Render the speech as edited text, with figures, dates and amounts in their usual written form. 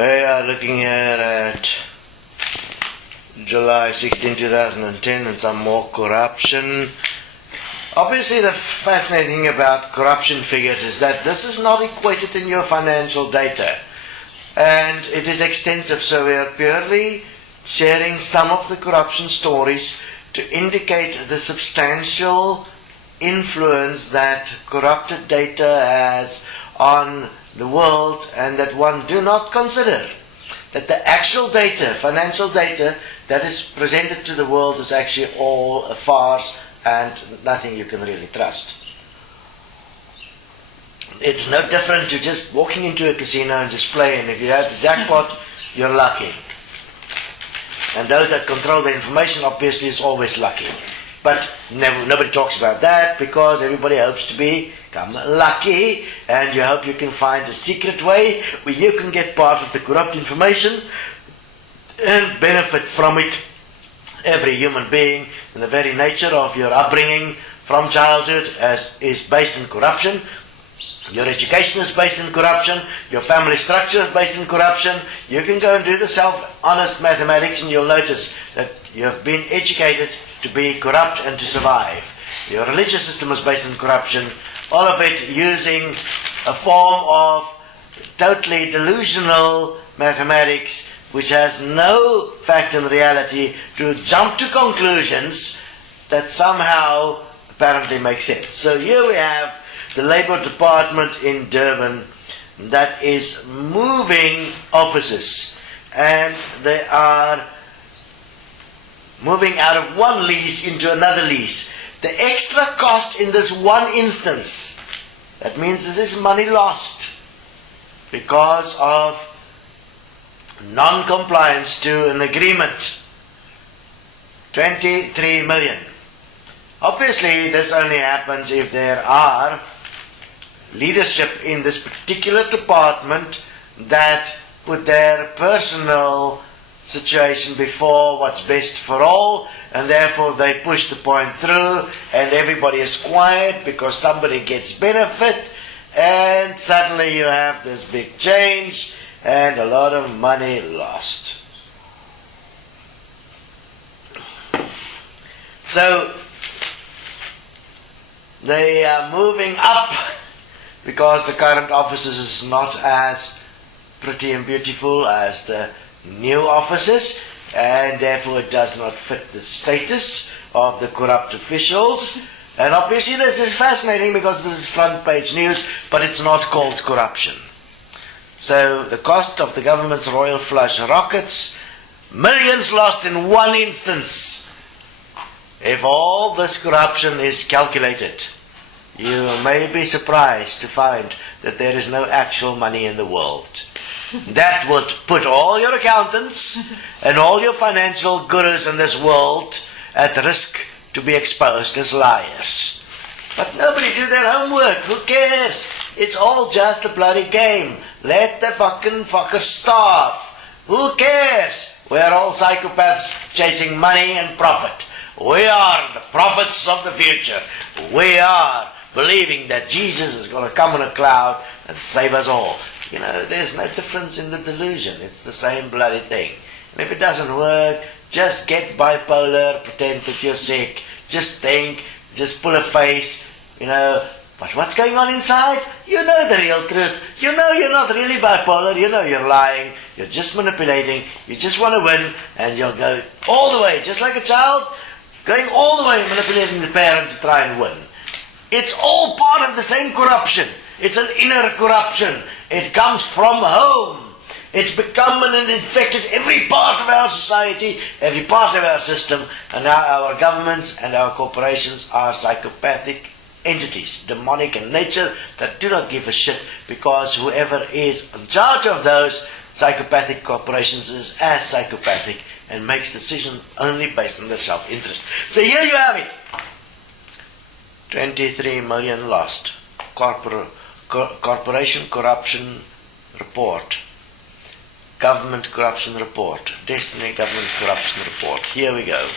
We are looking here at July 16, 2010 and some more corruption. Obviously the fascinating thing about corruption figures is that this is not equated in your financial data. And it is extensive, so we are purely sharing some of the corruption stories to indicate the substantial influence that corrupted data has on the world, and that one do not consider that the actual data, financial data that is presented to the world is actually all a farce and nothing you can really trust. It's no different to just walking into a casino and just playing. If you have the jackpot, you're lucky. And those that control the information obviously is always lucky. But nobody talks about that because everybody hopes to become lucky, and you hope you can find a secret way where you can get part of the corrupt information and benefit from it. Every human being, in the very nature of your upbringing from childhood, is based in corruption. Your education is based in corruption. Your family structure is based in corruption. You can go and do the self-honest mathematics and you'll notice that you have been educated to be corrupt and to survive. Your religious system is based on corruption. All of it using a form of totally delusional mathematics which has no fact and reality to jump to conclusions that somehow apparently make sense. So here we have the Labour Department in Durban that is moving offices, and they are moving out of one lease into another lease. The extra cost in this one instance, that means this is money lost because of non-compliance to an agreement. 23 million. Obviously this only happens if there are leadership in this particular department that put their personal situation before what's best for all, and therefore they push the point through and everybody is quiet because somebody gets benefit, and suddenly you have this big change and a lot of money lost. So they are moving up because the current offices is not as pretty and beautiful as the new offices, and therefore it does not fit the status of the corrupt officials. And obviously this is fascinating because this is front page news, but it's not called corruption. So the cost of the government's royal flush rockets, millions lost in one instance. If all this corruption is calculated, you may be surprised to find that there is no actual money in the world. That would put all your accountants and all your financial gurus in this world at risk to be exposed as liars. But nobody do their homework. Who cares? It's all just a bloody game. Let the fucking fuckers starve. Who cares? We're all psychopaths chasing money and profit. We are the prophets of the future. We are believing that Jesus is going to come in a cloud and save us all. You know, there's no difference in the delusion. It's the same bloody thing. And if it doesn't work, just get bipolar, pretend that you're sick, just think, just pull a face, you know. But what's going on inside? You know the real truth. You know you're not really bipolar. You know you're lying. You're just manipulating. You just want to win, and you'll go all the way, just like a child, going all the way manipulating the parent to try and win. It's all part of the same corruption. It's an inner corruption. It comes from home. It's become and infected every part of our society, every part of our system, and now our governments and our corporations are psychopathic entities, demonic in nature, that do not give a shit because whoever is in charge of those psychopathic corporations is as psychopathic and makes decisions only based on their self-interest. So here you have it. 23 million lost. Corporation corruption report. Government corruption report. Desteni government corruption report. Here we go.